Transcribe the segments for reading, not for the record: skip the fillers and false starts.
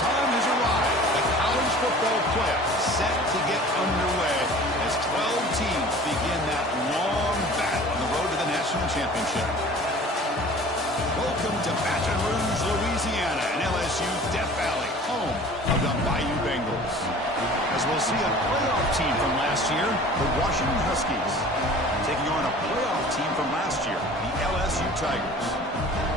time has arrived. The college football playoffs set to get underway as 12 teams begin that long battle on the road to the national championship. Welcome to Baton Rouge, Louisiana, and LSU Death Valley, home of the Bayou Bengals. As we'll see a playoff team from last year, the Washington Huskies, taking on a playoff team from last year, the LSU Tigers.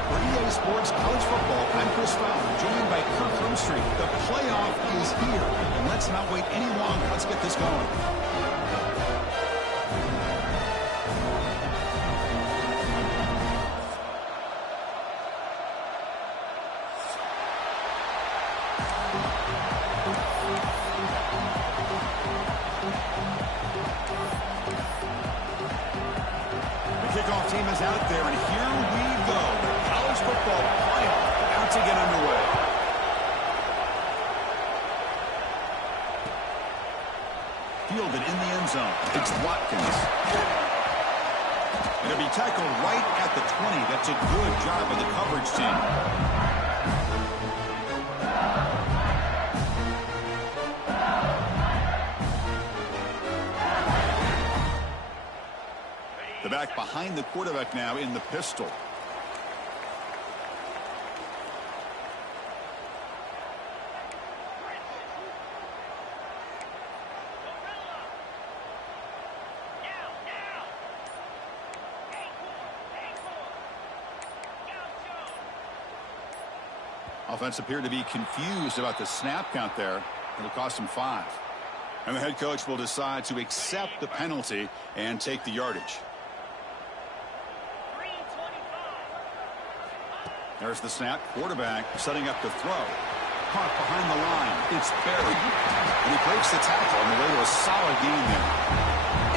For EA Sports College Football, I'm Chris Fowler, joined by Kirk Rumstreet. The playoff is here, and let's not wait any longer. Let's get this going. Kickoff team is out there, and here we go. The college football playoff about to get underway. Fielded in the end zone. It's Watkins. It'll be tackled right at the 20. That's a good job of the coverage team. The back behind the quarterback now in the pistol. Offense appeared to be confused about the snap count there. It'll cost him 5. And the head coach will decide to accept the penalty and take the yardage. There's the snap. Quarterback setting up the throw. Caught behind the line. It's buried. And he breaks the tackle on the way to a solid game there.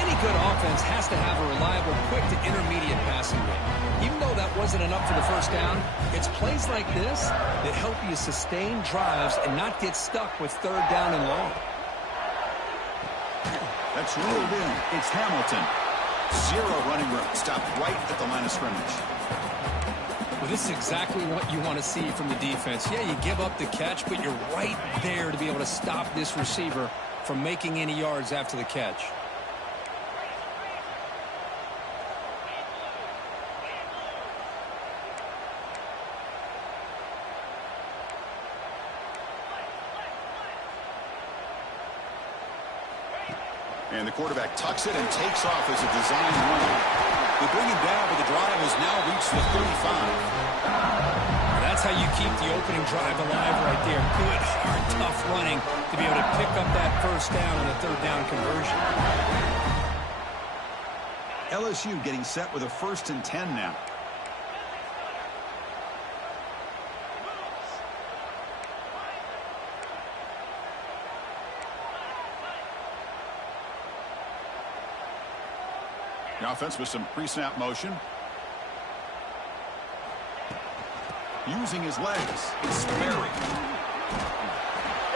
Any good offense has to have a reliable, quick to intermediate passing game. Even though that wasn't enough for the first down, it's plays like this that help you sustain drives and not get stuck with third down and long. That's ruled in. It's Hamilton. 0 running room. Stopped right at the line of scrimmage. Well, this is exactly what you want to see from the defense. Yeah, you give up the catch, but you're right there to be able to stop this receiver from making any yards after the catch. And the quarterback tucks it and takes off as a design run. They bring him down, but the drive has now reached the 35. That's how you keep the opening drive alive right there. Good, hard, tough running to be able to pick up that first down on the third down conversion. LSU getting set with a 1st and 10 now. The offense with some pre-snap motion. Using his legs. It's Sperry.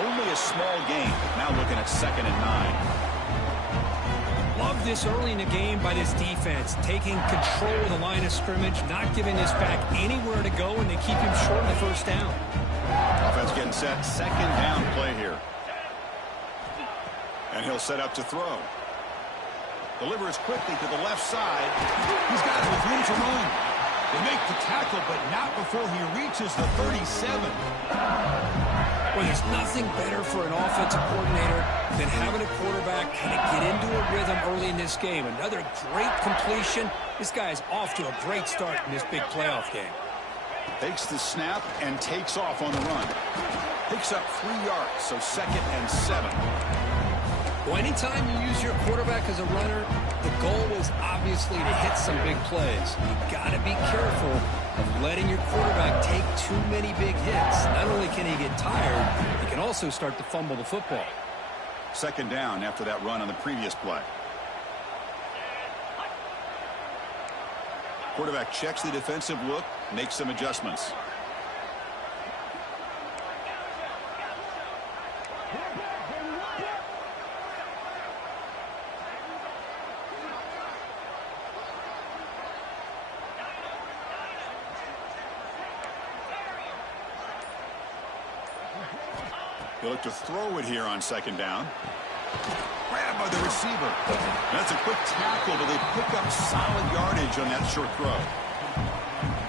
Only a small gain. Now looking at 2nd and 9. Love this early in the game by this defense. Taking control of the line of scrimmage. Not giving this back anywhere to go, and they keep him short of the first down. Offense getting set. 2nd down play here. And he'll set up to throw. Delivers quickly to the left side. He's got it with room to run. They make the tackle, but not before he reaches the 37. Well, there's nothing better for an offensive coordinator than having a quarterback kind of get into a rhythm early in this game. Another great completion. This guy is off to a great start in this big playoff game. Takes the snap and takes off on the run. Picks up 3 yards, so 2nd and 7. Well, anytime you use your quarterback as a runner, the goal is obviously to hit some big plays. You got to be careful of letting your quarterback take too many big hits. Not only can he get tired, he can also start to fumble the football. 2nd down after that run on the previous play. Quarterback checks the defensive look, makes some adjustments. He'll look to throw it here on second down. Grabbed by the receiver. That's a quick tackle, but they pick up solid yardage on that short throw.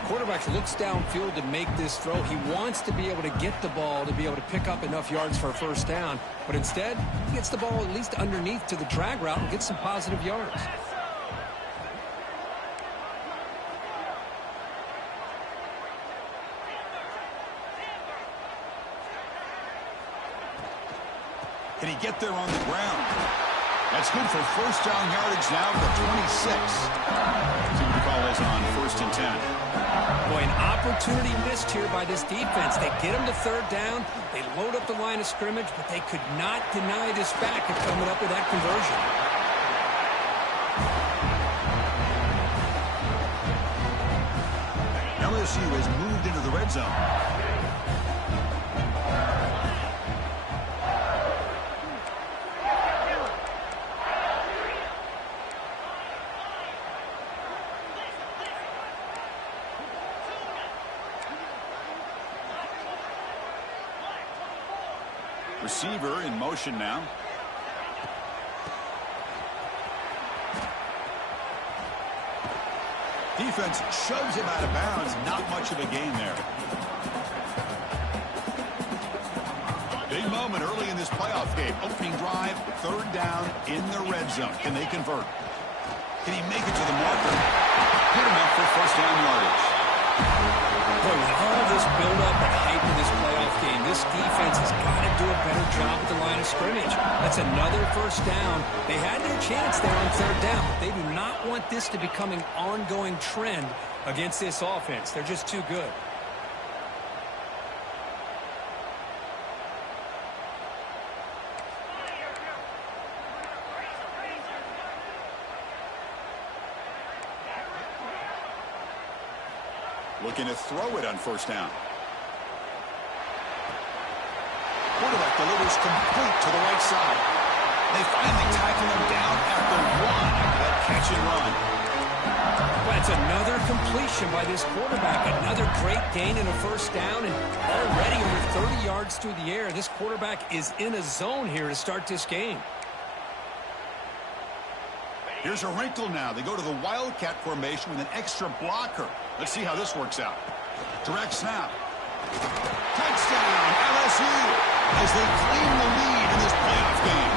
Quarterback looks downfield to make this throw. He wants to be able to get the ball to be able to pick up enough yards for a first down. But instead, he gets the ball at least underneath to the drag route and gets some positive yards. Can he get there on the ground? That's good for first down yardage now for 26. See what the call is on 1st and 10. Boy, an opportunity missed here by this defense. They get him to third down. They load up the line of scrimmage, but they could not deny this back of coming up with that conversion. LSU has moved into the red zone. Receiver in motion now. Defense shoves him out of bounds. Not much of a gain there. Big moment early in this playoff game. Opening drive, third down in the red zone. Can they convert? Can he make it to the marker? Good enough for first down yardage. Boy, with all this build-up and hype in this playoff game, this defense has got to do a better job at the line of scrimmage. That's another first down. They had their chance there on third down, but they do not want this to become an ongoing trend against this offense. They're just too good. Looking to throw it on first down. Quarterback delivers complete to the right side. They finally tackle him down at the 1 after that catch and run. That's another completion by this quarterback. Another great gain in a first down, and already over 30 yards through the air. This quarterback is in a zone here to start this game. Here's a wrinkle now. They go to the Wildcat formation with an extra blocker. Let's see how this works out. Direct snap. Touchdown, LSU, as they claim the lead in this playoff game.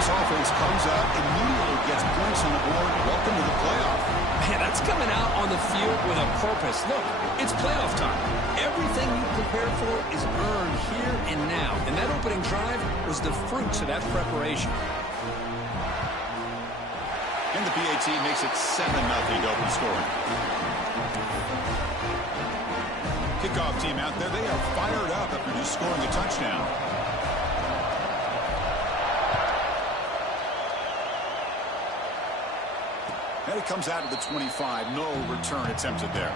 This offense comes out, immediately gets points on the board. Welcome to the playoff. Man, that's coming out on the field with a purpose. Look, it's playoff time. Everything you prepare for is earned here and now. And that opening drive was the fruits of that preparation. And the PAT makes it 7-0 to open scoring. Kickoff team out there, they are fired up after just scoring a touchdown. And it comes out of the 25. No return attempted there.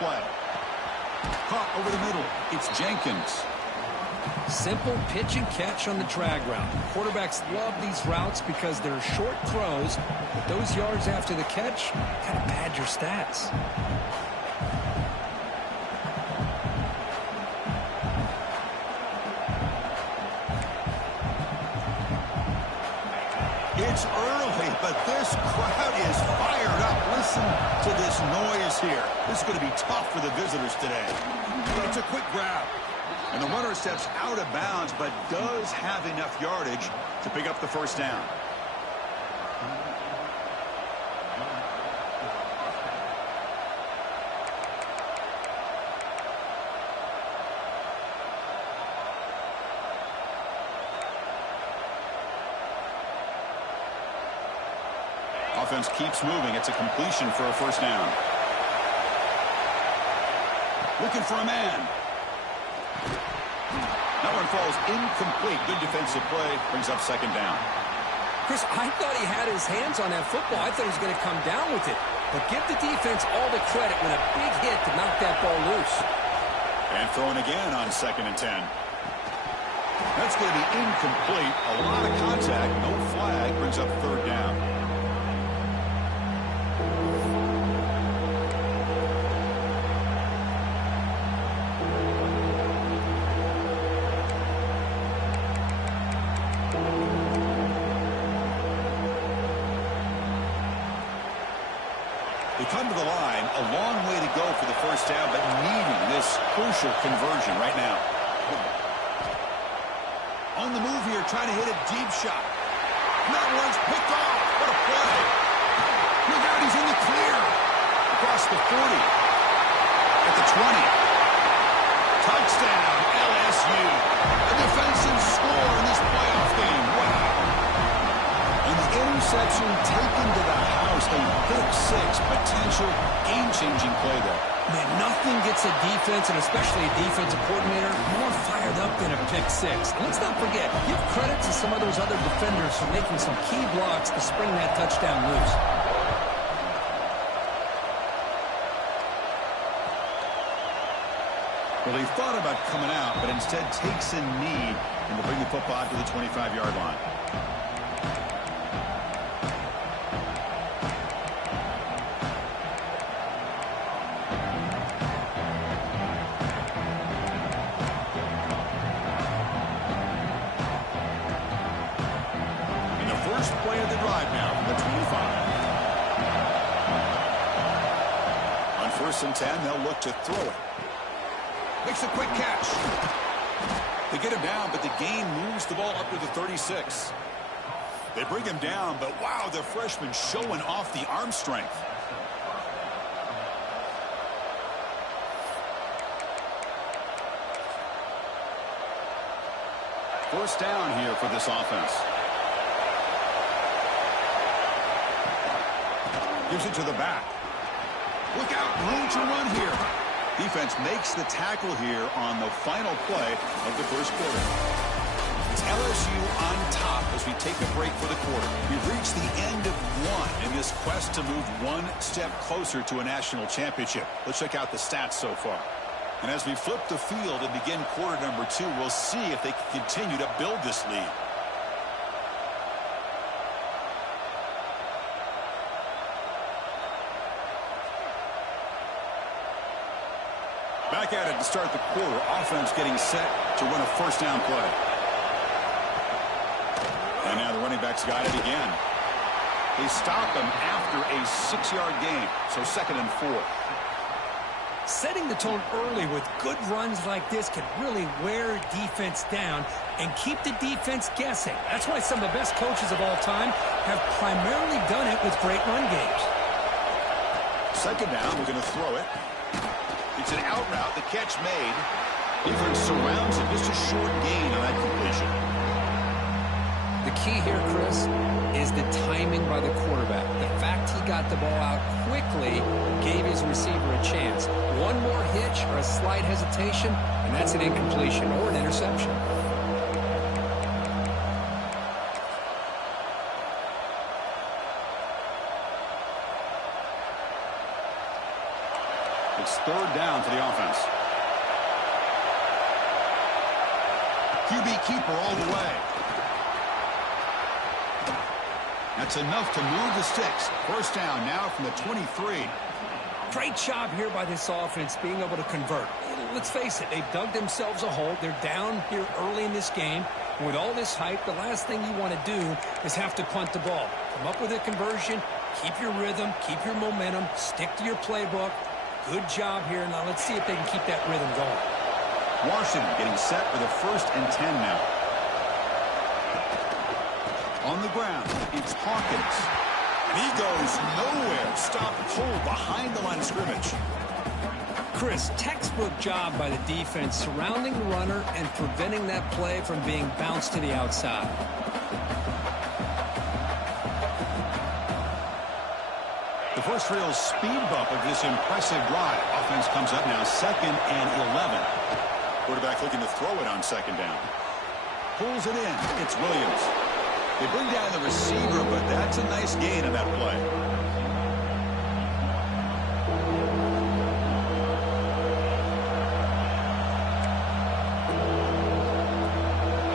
Play. Caught over the middle. It's Jenkins. Simple pitch and catch on the drag route. Quarterbacks love these routes because they're short throws, but those yards after the catch kind of pad your stats. It's early, but this crowd is fired up. Listen to this noise here. This is going to be tough for the visitors today. It's a quick grab. And the runner steps out of bounds, but does have enough yardage to pick up the first down. Offense keeps moving. It's a completion for a first down. Looking for a man. That one falls incomplete. Good defensive play. Brings up second down. Chris, I thought he had his hands on that football. I thought he was going to come down with it. But give the defense all the credit with a big hit to knock that ball loose. And throwing again on 2nd and 10. That's going to be incomplete. A lot of contact. No flag. Brings up 3rd down. They come to the line, a long way to go for the 1st down, but needing this crucial conversion right now. On the move here, trying to hit a deep shot. That one's picked off. What a play. Look out, he's in the clear. Across the 40. At the 20. Touchdown, LSU. A defensive score in this playoff game. Wow. And the interception taken to the house. A pick 6, potential game-changing play there. Man, nothing gets a defense, and especially a defensive coordinator, more fired up than a pick 6. And let's not forget, give credit to some of those other defenders for making some key blocks to spring that touchdown loose. Well, he thought about coming out, but instead takes a knee and will bring the football to the 25-yard line. Play of the drive now from the 25. On 1st and 10, they'll look to throw it. Makes a quick catch. They get him down, but the gain moves the ball up to the 36. They bring him down, but wow, the freshman showing off the arm strength. First down here for this offense. Gives it to the back. Look out, room to run here. Defense makes the tackle here on the final play of the 1st quarter. It's LSU on top as we take a break for the quarter. We've reached the end of 1 in this quest to move 1 step closer to a national championship. Let's check out the stats so far. And as we flip the field and begin quarter number 2, we'll see if they can continue to build this lead. Back at it to start the quarter. Offense getting set to run a 1st down play. And now the running backs got it again. They stop him after a 6-yard gain. So 2nd and 4. Setting the tone early with good runs like this can really wear defense down and keep the defense guessing. That's why some of the best coaches of all time have primarily done it with great run games. 2nd down, we're going to throw it. It's an out route, the catch made. Defense surrounds him, just a short gain on that completion. The key here, Chris, is the timing by the quarterback. The fact he got the ball out quickly gave his receiver a chance. One more hitch or a slight hesitation, and that's an incompletion or an interception. It's 3rd down for the offense. QB keeper all the way. That's enough to move the sticks. 1st down now from the 23. Great job here by this offense being able to convert. Let's face it, they've dug themselves a hole. They're down here early in this game. And with all this hype, the last thing you want to do is have to punt the ball. Come up with a conversion, keep your rhythm, keep your momentum, stick to your playbook. Good job here. Now let's see if they can keep that rhythm going. Washington getting set for the 1st and 10 now. On the ground, it's Hawkins. And he goes nowhere. Stop pull behind the line of scrimmage. Chris, textbook job by the defense surrounding the runner and preventing that play from being bounced to the outside. The first real speed bump of this impressive drive. Offense comes up now 2nd and 11. Quarterback looking to throw it on 2nd down. Pulls it in. It's Williams. They bring down the receiver, but that's a nice gain on that play.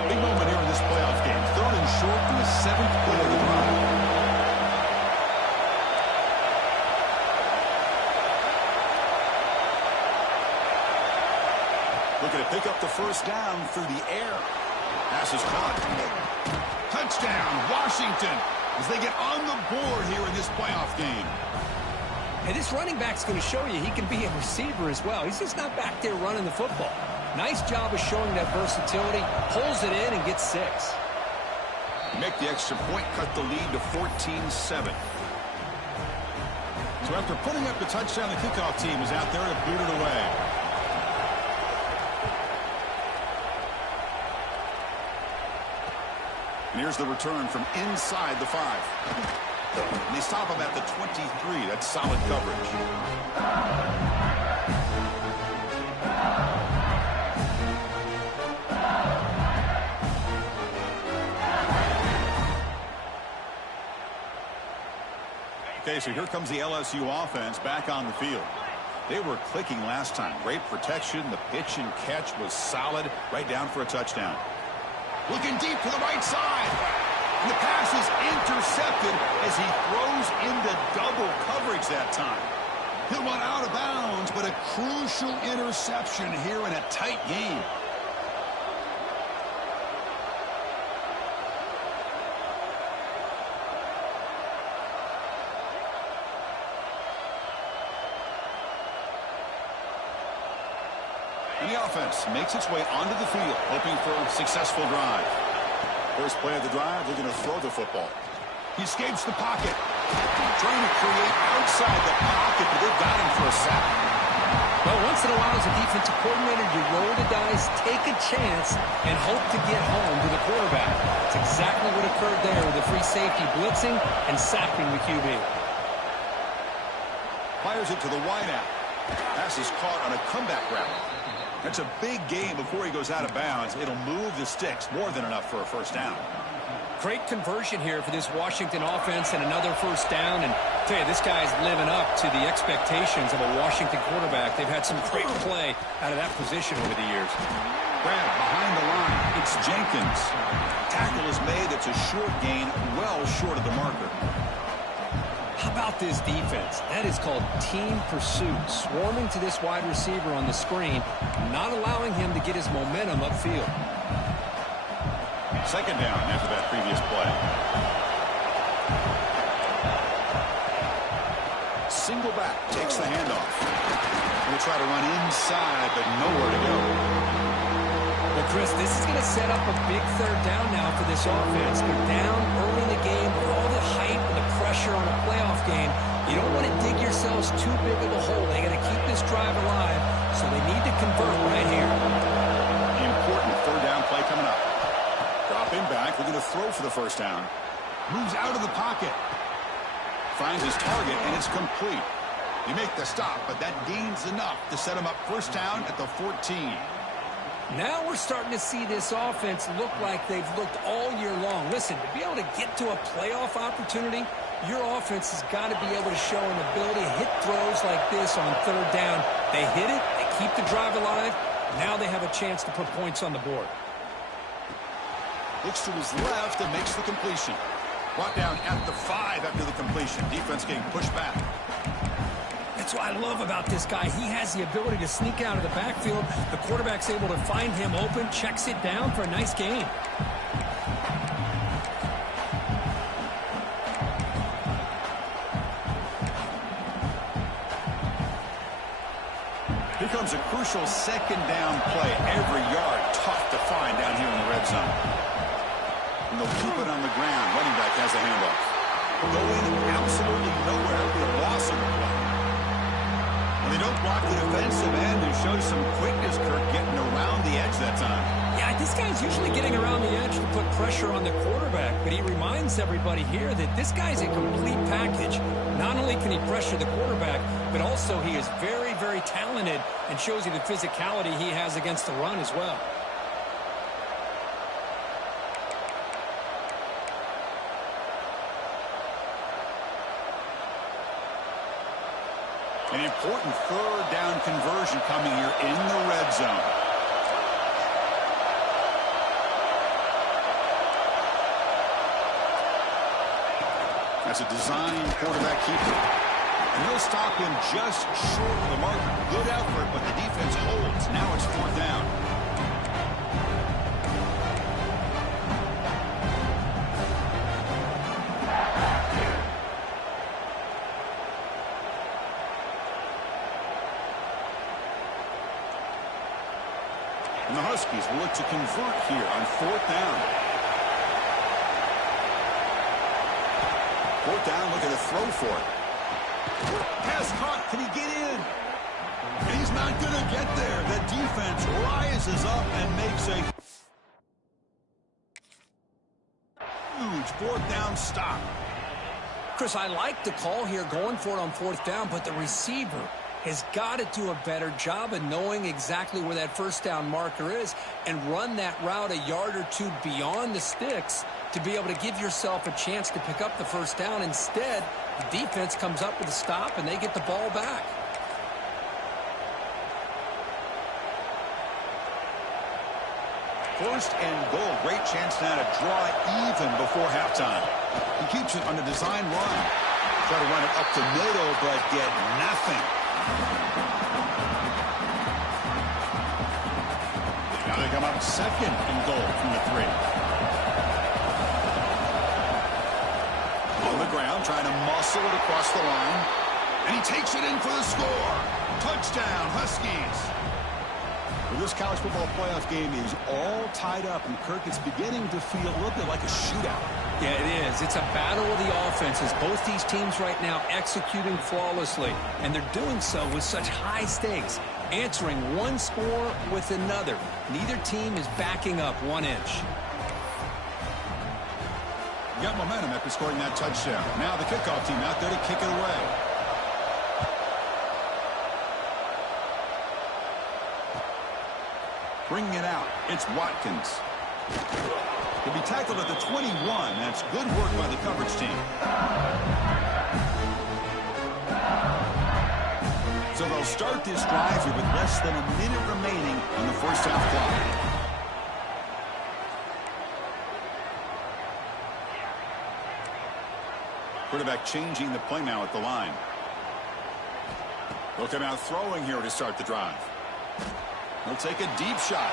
Big moment here in this playoff game. 3rd and short in the 7th play of the drive. Looking to pick up the first down through the air. Pass is caught. Touchdown, Washington, as they get on the board here in this playoff game. Hey, this running back's going to show you he can be a receiver as well. He's just not back there running the football. Nice job of showing that versatility. Pulls it in and gets 6. Make the extra point, cut the lead to 14-7. So after putting up the touchdown, the kickoff team is out there to boot it away. And here's the return from inside the 5. And they stop him at the 23. That's solid coverage. Okay, so here comes the LSU offense back on the field. They were clicking last time. Great protection. The pitch and catch was solid. Right down for a touchdown. Looking deep to the right side. And the pass is intercepted as he throws into double coverage that time. He'll run out of bounds, but a crucial interception here in a tight game. And the offense makes its way onto the field, hoping for a successful drive. First play of the drive, they're going to throw the football. He escapes the pocket. Trying to create outside the pocket, but they've got him for a sack. Well, once in a while as a defensive coordinator, you roll the dice, take a chance, and hope to get home to the quarterback. It's exactly what occurred there with the free safety blitzing and sacking the QB. Fires it to the wideout. Pass is caught on a comeback route. That's a big gain before he goes out of bounds. It'll move the sticks more than enough for a first down. Great conversion here for this Washington offense and another first down. And I tell you, this guy's living up to the expectations of a Washington quarterback. They've had some great play out of that position over the years. Grab behind the line. It's Jenkins. Tackle is made. It's a short gain, well short of the marker. How about this defense? That is called team pursuit. Swarming to this wide receiver on the screen, not allowing him to get his momentum upfield. Second down after that previous play. Single back takes the handoff. We'll try to run inside, but nowhere to go. Well, Chris, this is going to set up a big third down now for this offense. They're down early in the game with all the hype and the pressure on a playoff game. You don't want to dig yourselves too big of a hole. They got to keep this drive alive, so they need to convert right here. Important third down play coming up. Drop him back. They're going to throw for the first down. Moves out of the pocket. Finds his target, and it's complete. You make the stop, but that gains enough to set him up first down at the 14. Now we're starting to see this offense look like they've looked all year long. Listen, to be able to get to a playoff opportunity, your offense has got to be able to show an ability to hit throws like this on third down. They hit it, they keep the drive alive. Now they have a chance to put points on the board. Looks to his left and makes the completion. Brought down at the 5 after the completion. Defense getting pushed back. That's what I love about this guy. He has the ability to sneak out of the backfield. The quarterback's able to find him open, checks it down for a nice gain. Here comes a crucial second down play. Every yard tough to find down here in the red zone. And they'll keep it on the ground. Running back has the handoff. Going absolutely nowhere with a loss on the play. They don't block the defensive end and show some quickness, Kirk, getting around the edge that time. Yeah, this guy's usually getting around the edge to put pressure on the quarterback, but he reminds everybody here that this guy's a complete package. Not only can he pressure the quarterback, but also he is very, very talented and shows you the physicality he has against the run as well. An important third down conversion coming here in the red zone. That's a design quarterback keeper. And they'll stop him just short of the marker. Good effort, but the defense holds. Now it's fourth down. And the Huskies will look to convert here on fourth down. Fourth down, looking to throw for it. Pass caught. Can he get in? And he's not going to get there. The defense rises up and makes a huge fourth down stop. Chris, I like the call here going for it on fourth down, but the receiver has got to do a better job of knowing exactly where that first down marker is and run that route a yard or two beyond the sticks to be able to give yourself a chance to pick up the first down. Instead, the defense comes up with a stop and they get the ball back. First and goal. Great chance now to draw even before halftime. He keeps it on the design run. Try to run it up the middle, but get nothing. Now they come up second and goal from the 3. On the ground, trying to muscle it across the line. And he takes it in for the score. Touchdown, Huskies. Well, this college football playoff game is all tied up, and Kirk, it's beginning to feel a little bit like a shootout. Yeah, it is. It's a battle of the offenses. Both these teams right now executing flawlessly, and they're doing so with such high stakes, answering one score with another. Neither team is backing up 1 inch. Got momentum after scoring that touchdown. Now the kickoff team out there to kick it away. Bringing it out, it's Watkins. He'll be tackled at the 21. That's good work by the coverage team. So they'll start this drive here with less than a minute remaining on the first half clock. Quarterback changing the play now at the line. They'll come out throwing here to start the drive. He'll take a deep shot.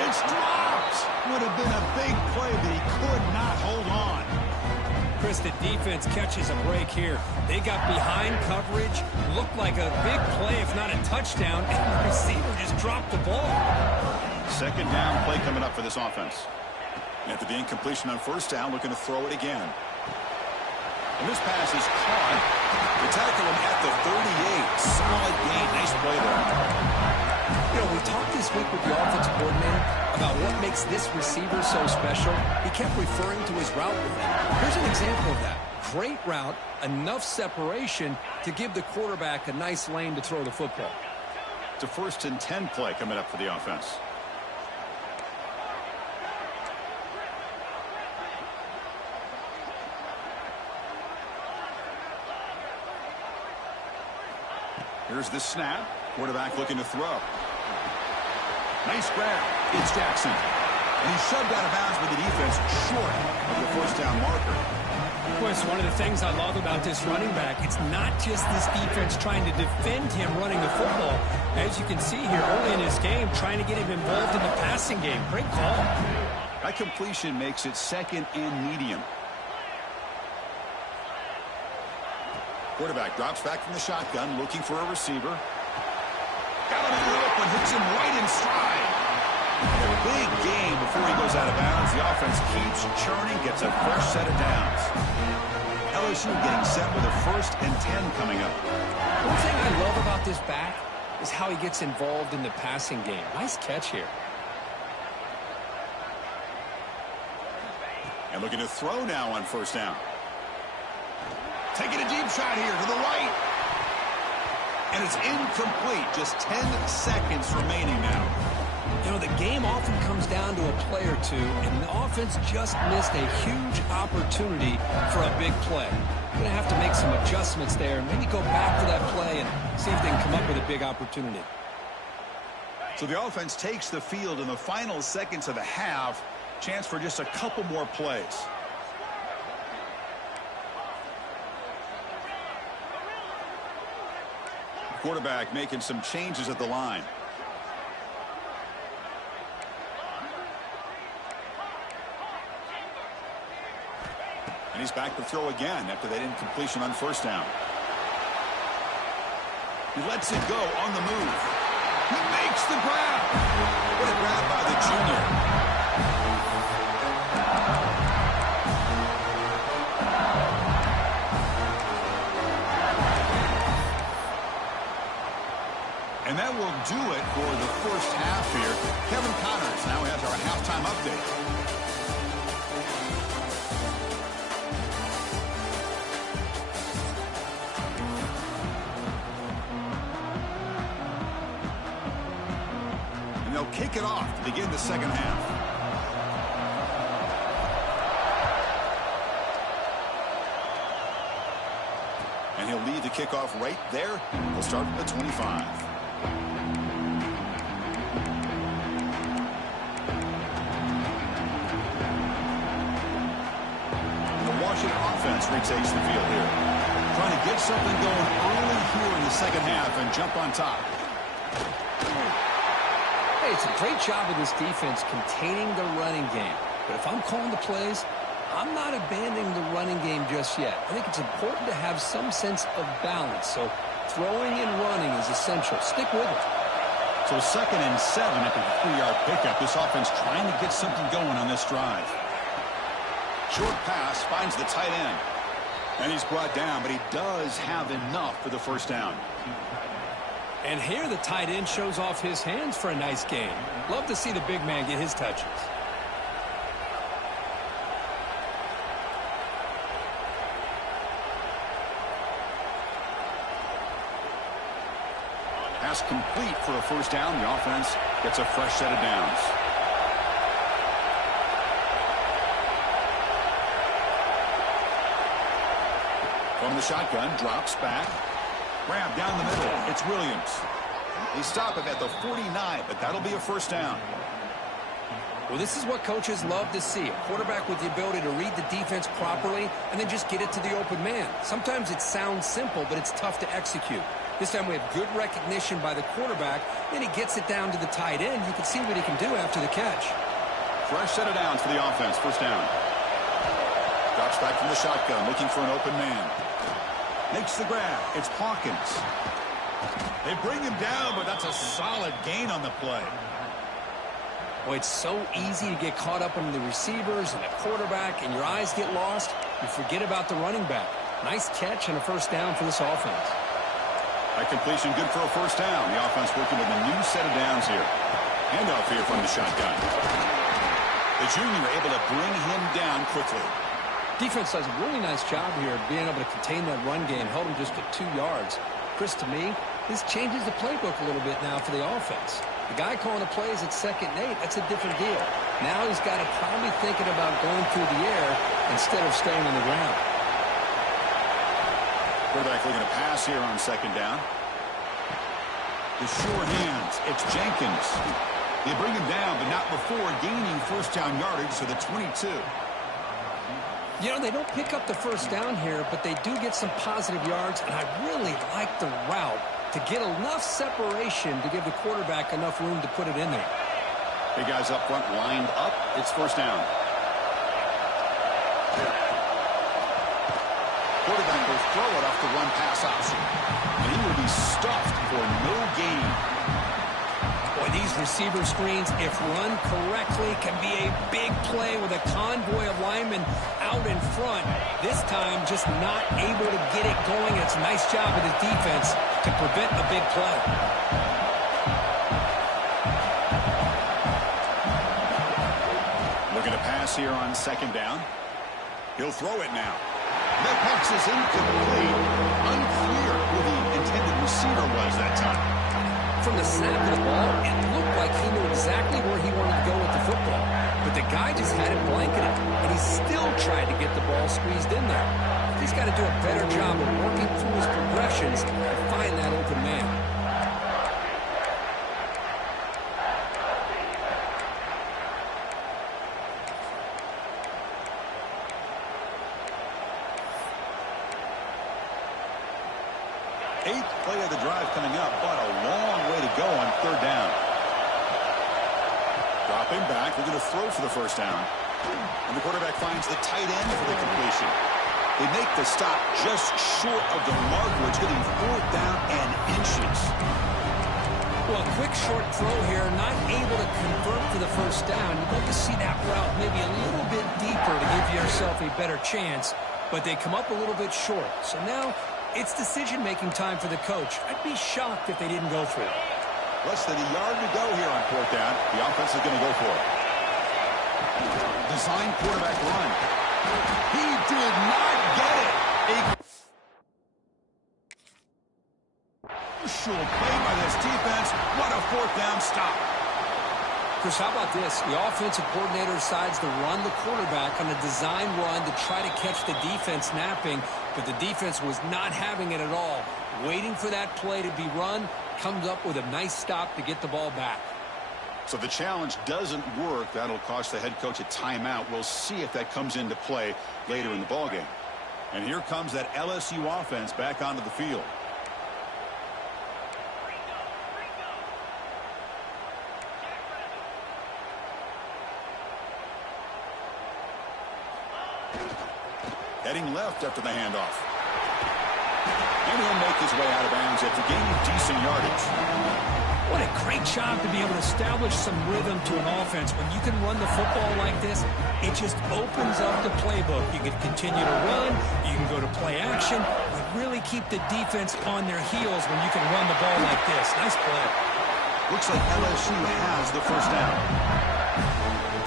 It's dropped. Would have been a big play, but he could not hold on. Chris, the defense catches a break here. They got behind coverage, looked like a big play, if not a touchdown, and the receiver just dropped the ball. Second down play coming up for this offense. After the incompletion on first down, looking to throw it again. And this pass is caught. They tackle him at the 38. Solid gain. Nice play there. You know, we talked this week with the offensive coordinator about what makes this receiver so special. He kept referring to his route running. Here's an example of that. Great route, enough separation to give the quarterback a nice lane to throw the football. It's a 1st and 10 play coming up for the offense. Here's the snap. Quarterback looking to throw. Nice grab. It's Jackson. And he's shoved out of bounds with the defense short of the first down marker. Of course, one of the things I love about this running back, it's not just this defense trying to defend him running the football. As you can see here early in this game, trying to get him involved in the passing game. Great call. That completion makes it second and medium. Quarterback drops back from the shotgun, looking for a receiver. Got him in the open, hits him right in stride. A big game before he goes out of bounds. The offense keeps churning, gets a fresh set of downs. LSU getting set with a 1st and 10 coming up. One thing I love about this back is how he gets involved in the passing game. Nice catch here. And looking to throw now on first down. Taking a deep shot here to the right. And it's incomplete. Just 10 seconds remaining now. You know, the game often comes down to a play or two, and the offense just missed a huge opportunity for a big play. Going to have to make some adjustments there. Maybe go back to that play and see if they can come up with a big opportunity. So the offense takes the field in the final seconds of the half. Chance for just a couple more plays. Quarterback making some changes at the line. And he's back to throw again after that incompletion on first down. He lets it go on the move. He makes the grab. What a grab by the junior. And that will do it for the first half here. Kevin Connors now has our halftime update. And they'll kick it off to begin the second half. And he'll lead the kickoff right there. He'll start from the 25. Offense retakes the field here. Trying to get something going early here in the second half and jump on top. Hey, it's a great job of this defense containing the running game. But if I'm calling the plays, I'm not abandoning the running game just yet. I think it's important to have some sense of balance. So throwing and running is essential. Stick with it. So 2nd and 7 after the 3-yard pickup. This offense trying to get something going on this drive. Short pass finds the tight end. And he's brought down, but he does have enough for the first down. And here the tight end shows off his hands for a nice gain. Love to see the big man get his touches. Pass complete for a first down. The offense gets a fresh set of downs. From the shotgun, drops back. Grab down the middle. It's Williams. They stop it at the 49, but that'll be a first down. Well, this is what coaches love to see. A quarterback with the ability to read the defense properly and then just get it to the open man. Sometimes it sounds simple, but it's tough to execute. This time we have good recognition by the quarterback. Then he gets it down to the tight end. You can see what he can do after the catch. Fresh set of downs for the offense. First down. Drops back from the shotgun, looking for an open man. Makes the grab. It's Hawkins. They bring him down, but that's a solid gain on the play. Boy, it's so easy to get caught up in the receivers and the quarterback, and your eyes get lost. You forget about the running back. Nice catch and a first down for this offense. That completion good for a first down. The offense working with a new set of downs here. Handoff here from the shotgun. The junior able to bring him down quickly. Defense does a really nice job here of being able to contain that run game. Held him just at 2 yards. Chris, to me, this changes the playbook a little bit now for the offense. The guy calling the plays at 2nd and 8, that's a different deal. Now he's got to probably thinking about going through the air instead of staying on the ground. Quarterback looking to pass here on 2nd down. The sure hands. It's Jenkins. They bring him down, but not before gaining first down yardage to the 22. You know, they don't pick up the first down here, but they do get some positive yards, and I really like the route to get enough separation to give the quarterback enough room to put it in there. Big guys up front lined up. It's first down. Quarterback will throw it off the run pass option. And he will be stuffed for no gain. Boy, these receiver screens, if run correctly, can be a big play with a convoy of linemen out in front. This time, just not able to get it going. It's a nice job of the defense to prevent a big play. Looking to pass here on 2nd down. He'll throw it now. That pass is incomplete. Unclear who the intended receiver was that time. From the snap of the ball, it looked like he knew exactly where he wanted to go with the football. But the guy just had it blanketed, and he still tried to get the ball squeezed in there. He's got to do a better job of working through his progressions to find that open man. Eighth play of the drive coming up, but a long way to go on third down. Dropping back, they're going to throw for the first down. And the quarterback finds the tight end for the completion. They make the stop just short of the marker. It's getting fourth down and inches. Well, a quick short throw here, not able to convert for the first down. You'd love to see that route maybe a little bit deeper to give yourself a better chance, but they come up a little bit short. So now it's decision-making time for the coach. I'd be shocked if they didn't go for it. Less than a yard to go here on fourth down. The offense is going to go for it. Design quarterback run. He did not get it. A crucial play by this defense. What a fourth down stop. Chris, how about this? The offensive coordinator decides to run the quarterback on a design run to try to catch the defense napping, but the defense was not having it at all. Waiting for that play to be run, comes up with a nice stop to get the ball back. So the challenge doesn't work. That'll cost the head coach a timeout. We'll see if that comes into play later in the ballgame. And here comes that LSU offense back onto the field. Heading left after the handoff. And he'll make his way out of bounds after gaining decent yardage. What a great job to be able to establish some rhythm to an offense. When you can run the football like this, it just opens up the playbook. You can continue to run, you can go to play action, but really keep the defense on their heels when you can run the ball like this. Nice play. Looks like LSU has the first down.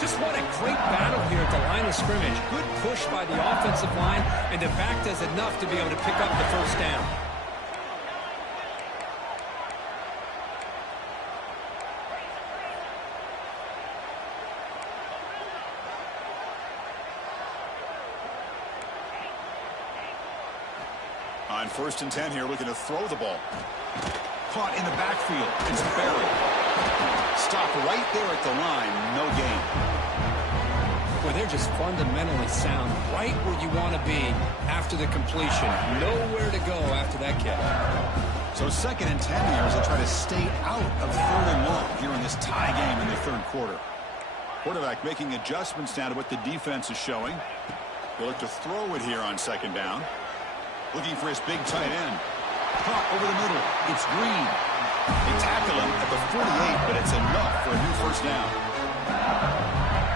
Just what a great battle here at the line of scrimmage. Good push by the offensive line, and the back does enough to be able to pick up the first down. On 1st and 10 here, looking to throw the ball. Caught in the backfield. It's buried. Stop right there at the line. No gain. Well, they're just fundamentally sound. Right where you want to be after the completion. Nowhere to go after that catch. So 2nd and 10 here as they try to stay out of 3rd and long here in this tie game in the 3rd quarter. Quarterback making adjustments down to what the defense is showing. They'll look to throw it here on 2nd down. Looking for his big tight end. Caught over the middle. It's Green. They tackle him at the 48, but it's enough for a new first down.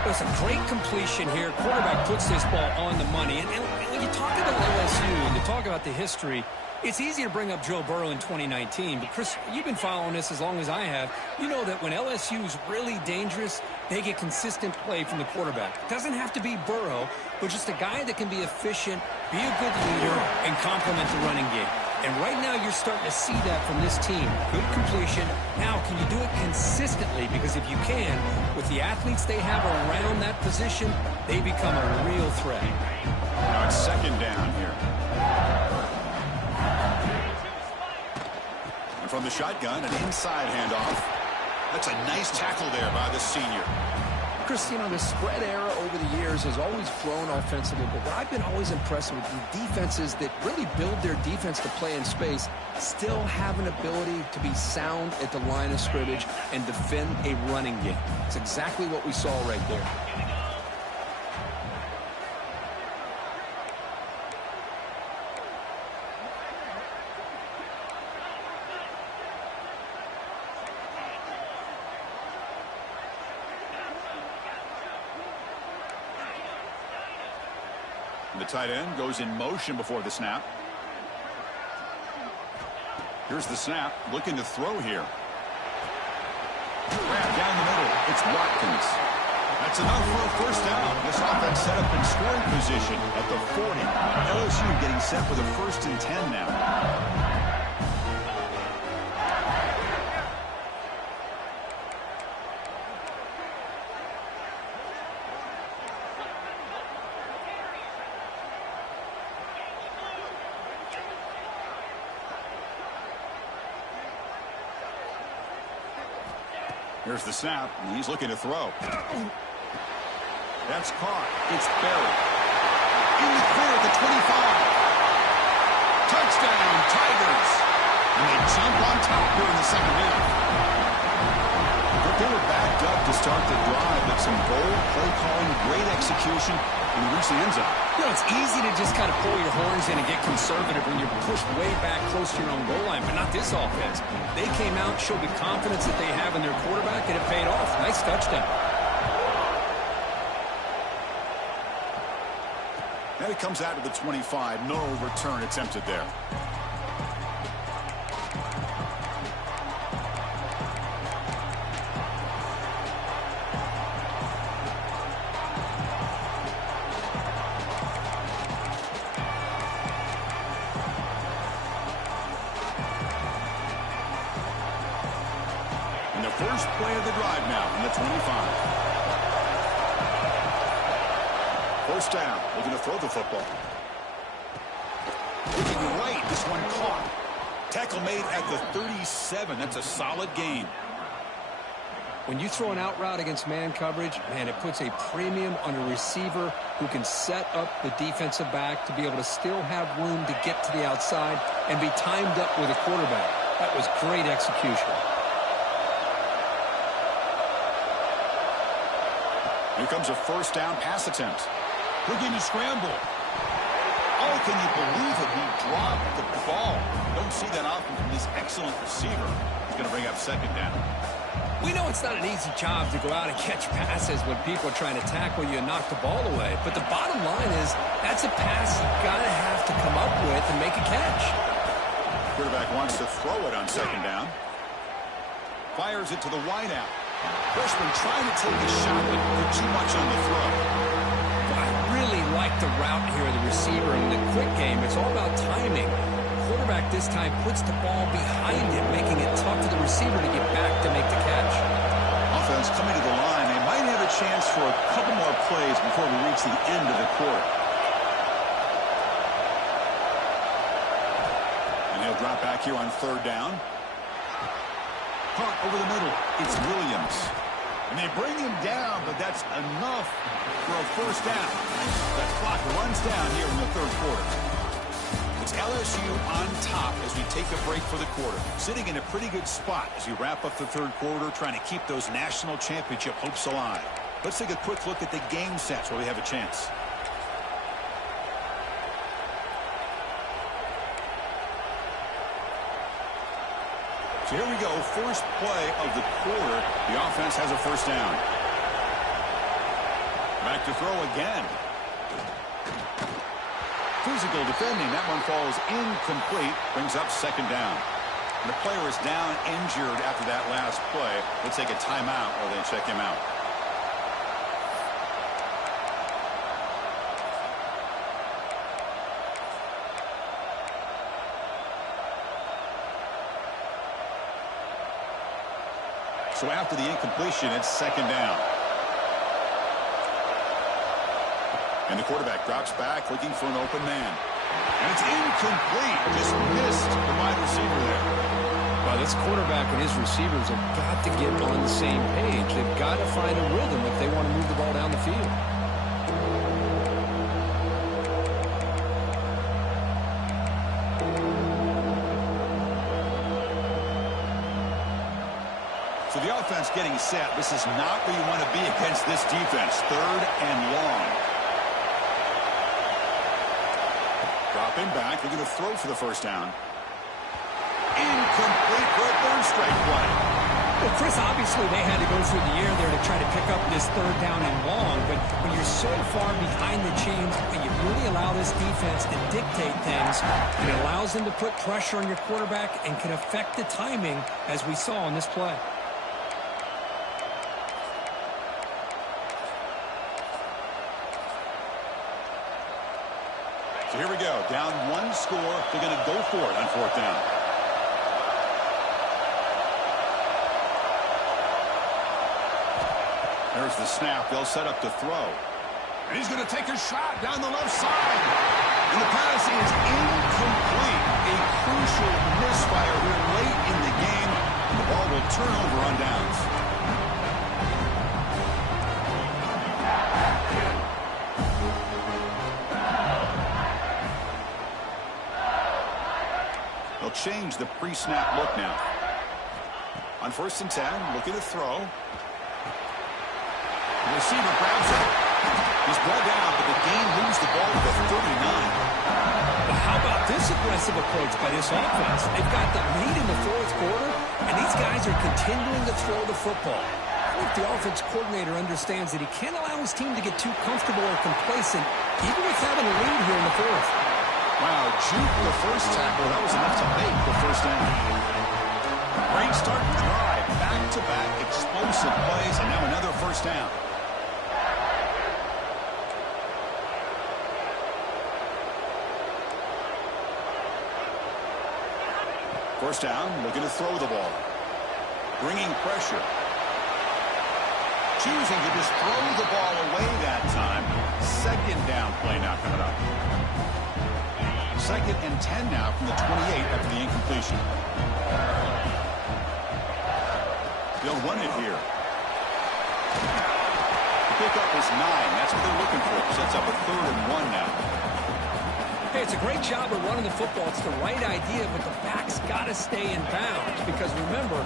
It's a great completion here. Quarterback puts this ball on the money. And when you talk about LSU and you talk about the history, it's easy to bring up Joe Burrow in 2019. But, Chris, you've been following this as long as I have. You know that when LSU is really dangerous, they get consistent play from the quarterback. It doesn't have to be Burrow, but just a guy that can be efficient, be a good leader, and complement the running game. And right now you're starting to see that from this team. Good completion. Now, can you do it consistently? Because if you can, with the athletes they have around that position, they become a real threat. Now it's 2nd down here. And from the shotgun, an inside handoff. That's a nice tackle there by the senior. Chris, you know, the spread era over the years has always grown offensively, but what I've been always impressed with the defenses that really build their defense to play in space still have an ability to be sound at the line of scrimmage and defend a running game. It's exactly what we saw right there. The tight end goes in motion before the snap. Here's the snap, looking to throw here. Grab down the middle. It's Watkins. That's enough for a first down. This offense set up in scoring position at the 40. LSU getting set for the 1st and 10 now. Here's the snap, and he's looking to throw. That's caught. It's buried. In the clear at the 25. Touchdown, Tigers. And they jump on top here in the second half. But they were backed up to start the drive, but some bold play calling, great execution, and reach the end zone. You know, it's easy to just kind of pull your horns in and get conservative when you're pushed way back close to your own goal line, but not this offense. They came out, showed the confidence that they have in their quarterback, and it paid off. Nice touchdown. And it comes out to the 25. No return attempted there. And the first play of the drive now from the 25. First down, looking to throw the football. Looking right, this one caught. Tackle made at the 37. That's a solid gain. When you throw an out route against man coverage, man, it puts a premium on a receiver who can set up the defensive back to be able to still have room to get to the outside and be timed up with a quarterback. That was great execution. Here comes a first down pass attempt. Looking to scramble. Oh, can you believe it? He dropped the ball. Don't see that often from this excellent receiver. He's going to bring up second down. We know it's not an easy job to go out and catch passes when people are trying to tackle you and knock the ball away. But the bottom line is that's a pass you've got to have to come up with and make a catch. Quarterback wants to throw it on second down. Fires it to the wideout. Freshman trying to take a shot, but put too much on the throw. I really like the route here of the receiver. In the quick game, it's all about timing. Quarterback this time puts the ball behind him, making it tough for the receiver to get back to make the catch. Offense coming to the line. They might have a chance for a couple more plays before we reach the end of the quarter. And they'll drop back here on third down. Caught over the middle. It's Williams. And they bring him down, but that's enough for a first down. That clock runs down here in the third quarter. It's LSU on top as we take a break for the quarter. Sitting in a pretty good spot as we wrap up the third quarter, trying to keep those national championship hopes alive. Let's take a quick look at the game sets where we have a chance. So here we go, first play of the quarter. The offense has a first down. Back to throw again. Physical defending. That one falls incomplete. Brings up second down. And the player is down injured after that last play. Let's take a timeout while they check him out. So after the incompletion, it's second down. And the quarterback drops back, looking for an open man. And it's incomplete. Just missed the wide receiver there. Well, this quarterback and his receivers have got to get on the same page. They've got to find a rhythm if they want to move the ball down the field. So the offense getting set. This is not where you want to be against this defense. Third and long. Dropping back. They're going to throw for the first down. Incomplete for a third straight play. Well, Chris, obviously they had to go through the air there to try to pick up this third down and long. But when you're so far behind the chains, you really allow this defense to dictate things. It allows them to put pressure on your quarterback and can affect the timing, as we saw in this play. So here we go. Down one score. They're going to go for it on fourth down. There's the snap. They'll set up to throw. And he's going to take a shot down the left side. And the pass is incomplete. A crucial misfire here late in the game. And the ball will turn over on downs. They'll change the pre-snap look now. On 1st and 10, looking to throw. The receiver grabs it. He's brought down, but the game moves the ball to the 39. But how about this aggressive approach by this offense? They've got the lead in the 4th quarter, and these guys are continuing to throw the football. I think the offense coordinator understands that he can't allow his team to get too comfortable or complacent, even with having a lead here in the 4th. Wow, juke the first tackle. That was enough to make the first down. Great start to the drive. Back-to-back explosive plays, and now another first down. First down, looking to throw the ball. Bringing pressure. Choosing to just throw the ball away that time. 2nd down play now coming up. 2nd and 10 now from the 28 after the incompletion. They'll run it here. The pickup is 9. That's what they're looking for. Sets up a 3rd and 1 now. Hey, it's a great job of running the football. It's the right idea, but the back's got to stay in bounds. Because remember,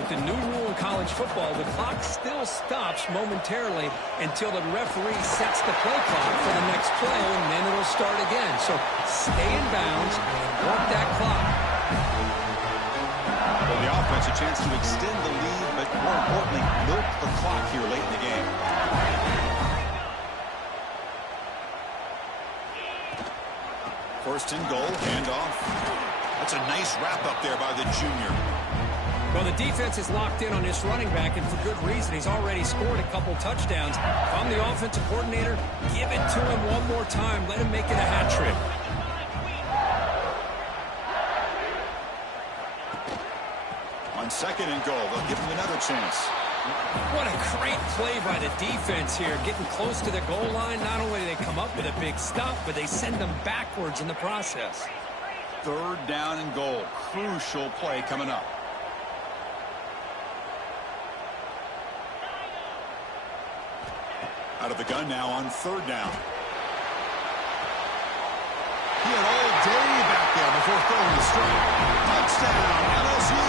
with the new rule in college football, the clock still stops momentarily until the referee sets the play clock for the next play, and then it'll start again. So stay in bounds and work that clock. Well, the offense a chance to extend the lead, but more importantly, milk the clock here late in the game. First and goal, handoff. That's a nice wrap-up there by the junior. Well, the defense is locked in on this running back, and for good reason. He's already scored a couple touchdowns. If I'm the offensive coordinator, give it to him one more time. Let him make it a hat trick. On 2nd and goal, they'll give him another chance. What a great play by the defense here. Getting close to the goal line, not only do they come up with a big stop, but they send them backwards in the process. 3rd down and goal. Crucial play coming up. Out of the gun now on 3rd down. He had all day back there before throwing the strike. Touchdown, LSU.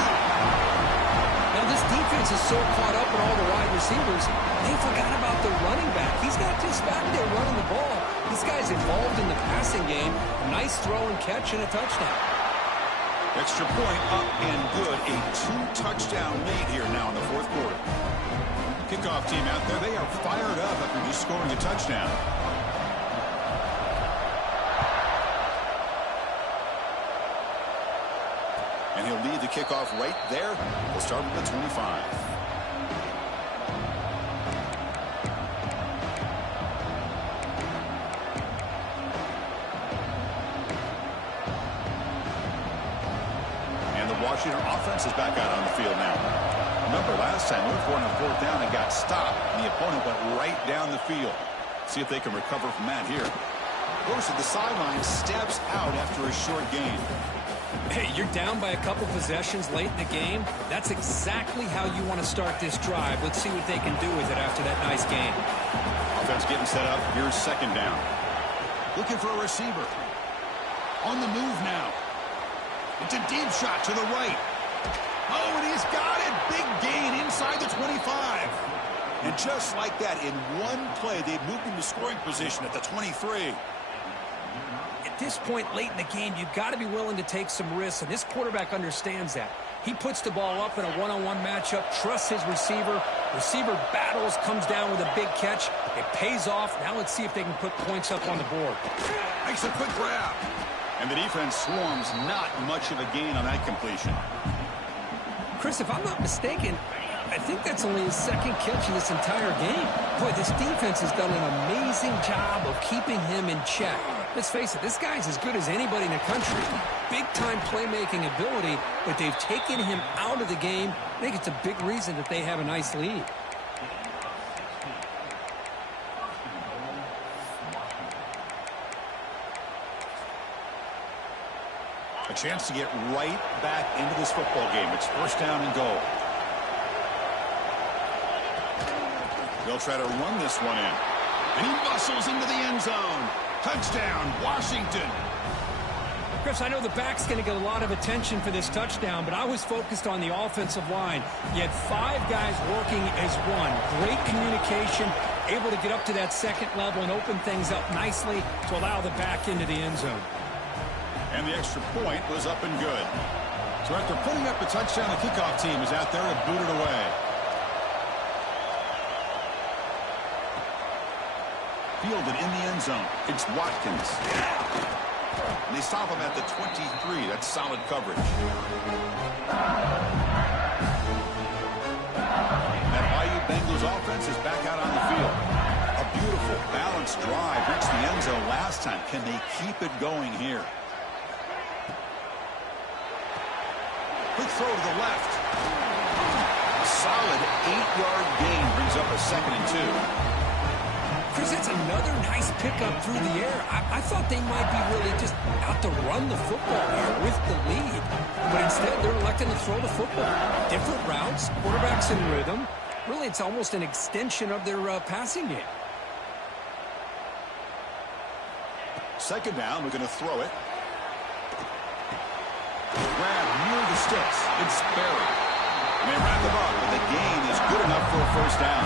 Now, this defense is so caught up in all the wide receivers, they forgot about the running back. He's not just back there running the ball. This guy's involved in the passing game. A nice throw and catch and a touchdown. Extra point up and good. A 2-touchdown lead here now in the 4th quarter. Kickoff team out there, they are fired up after just scoring a touchdown. And he'll lead the kickoff right there. We'll start with the 25. And the Washington offense is back out on the field now. Remember, last time we were for on a 4th down and got stopped, and the opponent went right down the field. See if they can recover from that here. Goes to the sideline, steps out after a short gain. Hey, you're down by a couple possessions late in the game. That's exactly how you want to start this drive. Let's see what they can do with it after that nice game. Offense getting set up. Here's 2nd down. Looking for a receiver. On the move now. It's a deep shot to the right. Oh, and he's got it. Big gain inside the 25. And just like that, in one play, they've moved into scoring position at the 23. At this point late in the game, you've got to be willing to take some risks, and this quarterback understands that. He puts the ball up in a one-on-one matchup, trusts his receiver. Receiver battles, comes down with a big catch. It pays off. Now let's see if they can put points up on the board. Makes a quick grab. And the defense swarms, not much of a gain on that completion. Chris, if I'm not mistaken, I think that's only his 2nd catch in this entire game. Boy, this defense has done an amazing job of keeping him in check. Let's face it, this guy's as good as anybody in the country. Big-time playmaking ability, but they've taken him out of the game. I think it's a big reason that they have a nice lead. A chance to get right back into this football game. It's 1st down and goal. They'll try to run this one in. And he muscles into the end zone. Touchdown, Washington. Chris, I know the back's going to get a lot of attention for this touchdown, but I was focused on the offensive line. You had 5 guys working as one. Great communication, able to get up to that second level and open things up nicely to allow the back into the end zone. And the extra point was up and good. So after putting up the touchdown, the kickoff team is out there to boot it away. Fielded in the end zone. It's Watkins. And they stop him at the 23. That's solid coverage. That Bayou Bengals offense is back out on the field. A beautiful, balanced drive reached the end zone last time. Can they keep it going here? Quick throw to the left. A solid 8-yard gain brings up a 2nd and 2. Chris, that's another nice pickup through the air. I thought they might be really just out to run the football here with the lead. But instead, they're electing to throw the football. Different routes, quarterbacks in rhythm. Really, it's almost an extension of their passing game. 2nd down, we're going to throw it. Grab near the sticks. It's buried. And they wrap him up, but the gain is good enough for a 1st down.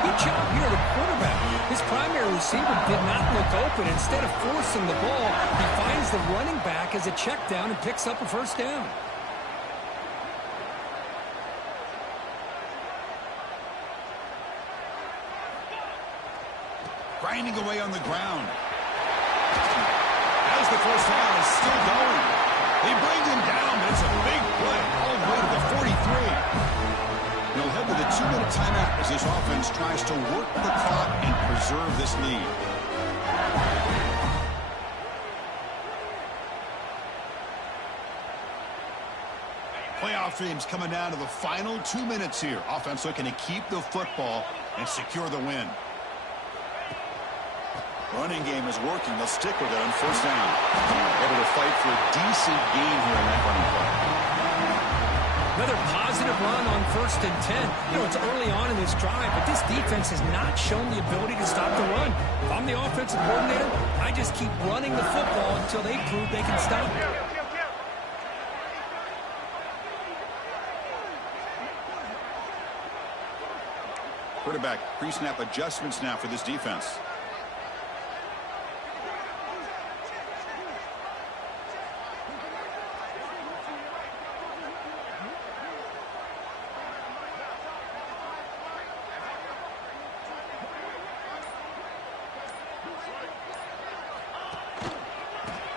Good job here, the quarterback. His primary receiver did not look open. Instead of forcing the ball, he finds the running back as a check down and picks up a 1st down. Grinding away on the ground. As the 1st down is still going. They bring him down, but it's a big play all the way to the 43. He'll head to the 2-minute timeout as this offense tries to work the clock and preserve this lead. Playoff dreams coming down to the final 2 minutes here. Offense looking to keep the football and secure the win. Running game is working. They'll stick with it on 1st down. Able to fight for a decent gain here in that running play. Another positive run on 1st and 10. You know, it's early on in this drive, but this defense has not shown the ability to stop the run. If I'm the offensive coordinator, I just keep running the football until they prove they can stop it. Quarterback pre-snap adjustments now for this defense.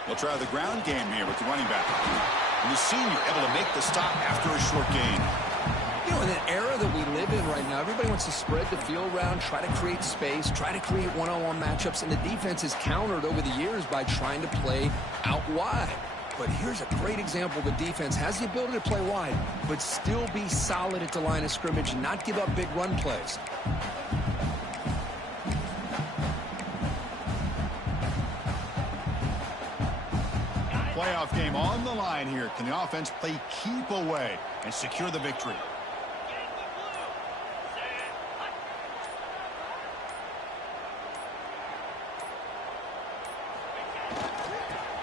They'll try the ground game here with the running back. And the senior able to make the stop after a short gain. You know, in an era that we live in right now, everybody wants to spread the field around, try to create space, try to create one-on-one matchups, and the defense has countered over the years by trying to play out wide. But here's a great example. The defense has the ability to play wide, but still be solid at the line of scrimmage and not give up big run plays. Playoff game on the line here. Can the offense play keep away and secure the victory?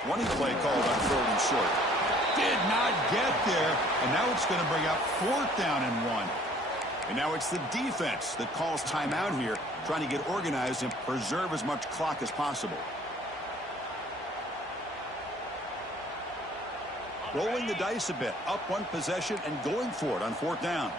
Running play called on 3rd and short. Did not get there, and now it's going to bring up 4th down and 1. And now it's the defense that calls timeout here, trying to get organized and preserve as much clock as possible. Rolling the dice a bit, up one possession and going for it on 4th down.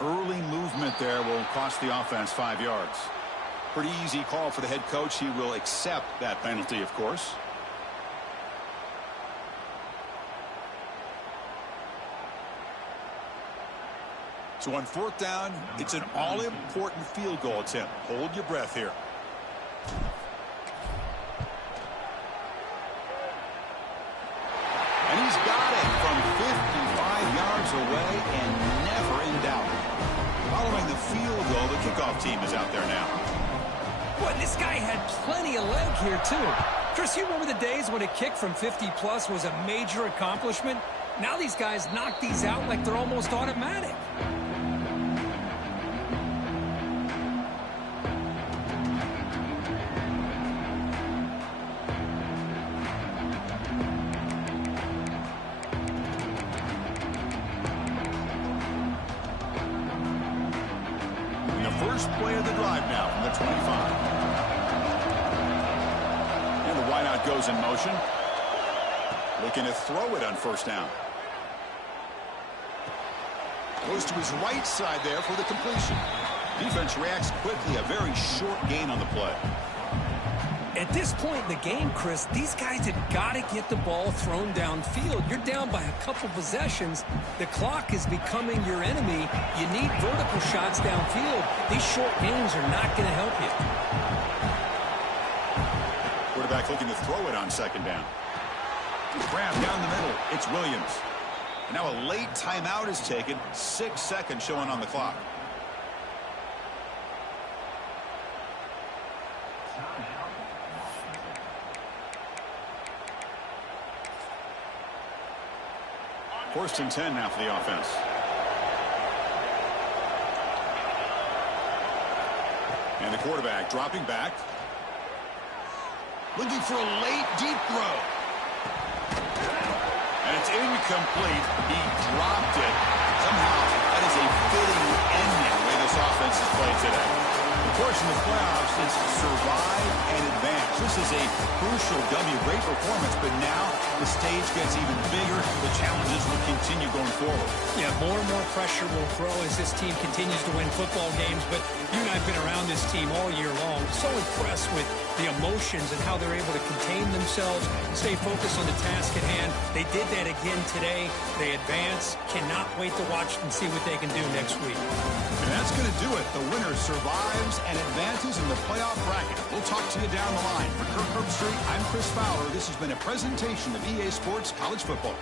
Early movement there will cost the offense 5 yards. Pretty easy call for the head coach. He will accept that penalty, of course. So on 4th down, it's an all-important field goal attempt. Hold your breath here. And he's got it from 55 yards away and never in doubt. Following the field goal, the kickoff team is out there now. Boy, this guy had plenty of leg here, too. Chris, you remember the days when a kick from 50-plus was a major accomplishment? Now these guys knock these out like they're almost automatic. First play of the drive now from the 25. And the wideout goes in motion. Looking to throw it on first down. Goes to his right side there for the completion. Defense reacts quickly. A very short gain on the play. At this point in the game, Chris, these guys have got to get the ball thrown downfield. You're down by a couple possessions. The clock is becoming your enemy. You need vertical shots downfield. These short gains are not going to help you. Quarterback looking to throw it on second down. Grab down the middle. It's Williams. And now a late timeout is taken. 6 seconds showing on the clock. First and 10 now for the offense. And the quarterback dropping back. Looking for a late deep throw. And it's incomplete. He dropped it. Somehow that is a fitting ending the way this offense is played today. Of course, in the playoffs, it's survive and advance. This is a crucial W. Great performance, but now the stage gets even bigger. The challenges will continue going forward. Yeah, more and more pressure will grow as this team continues to win football games, but you and I have been around this team all year long. So impressed with the emotions and how they're able to contain themselves and stay focused on the task at hand. They did that again today. They advance. Cannot wait to watch and see what they can do next week. And that's going to do it. The winner survives and advances in the playoff bracket. We'll talk to you down the line. For Kirk Herbstreit, I'm Chris Fowler. This has been a presentation of EA Sports College Football.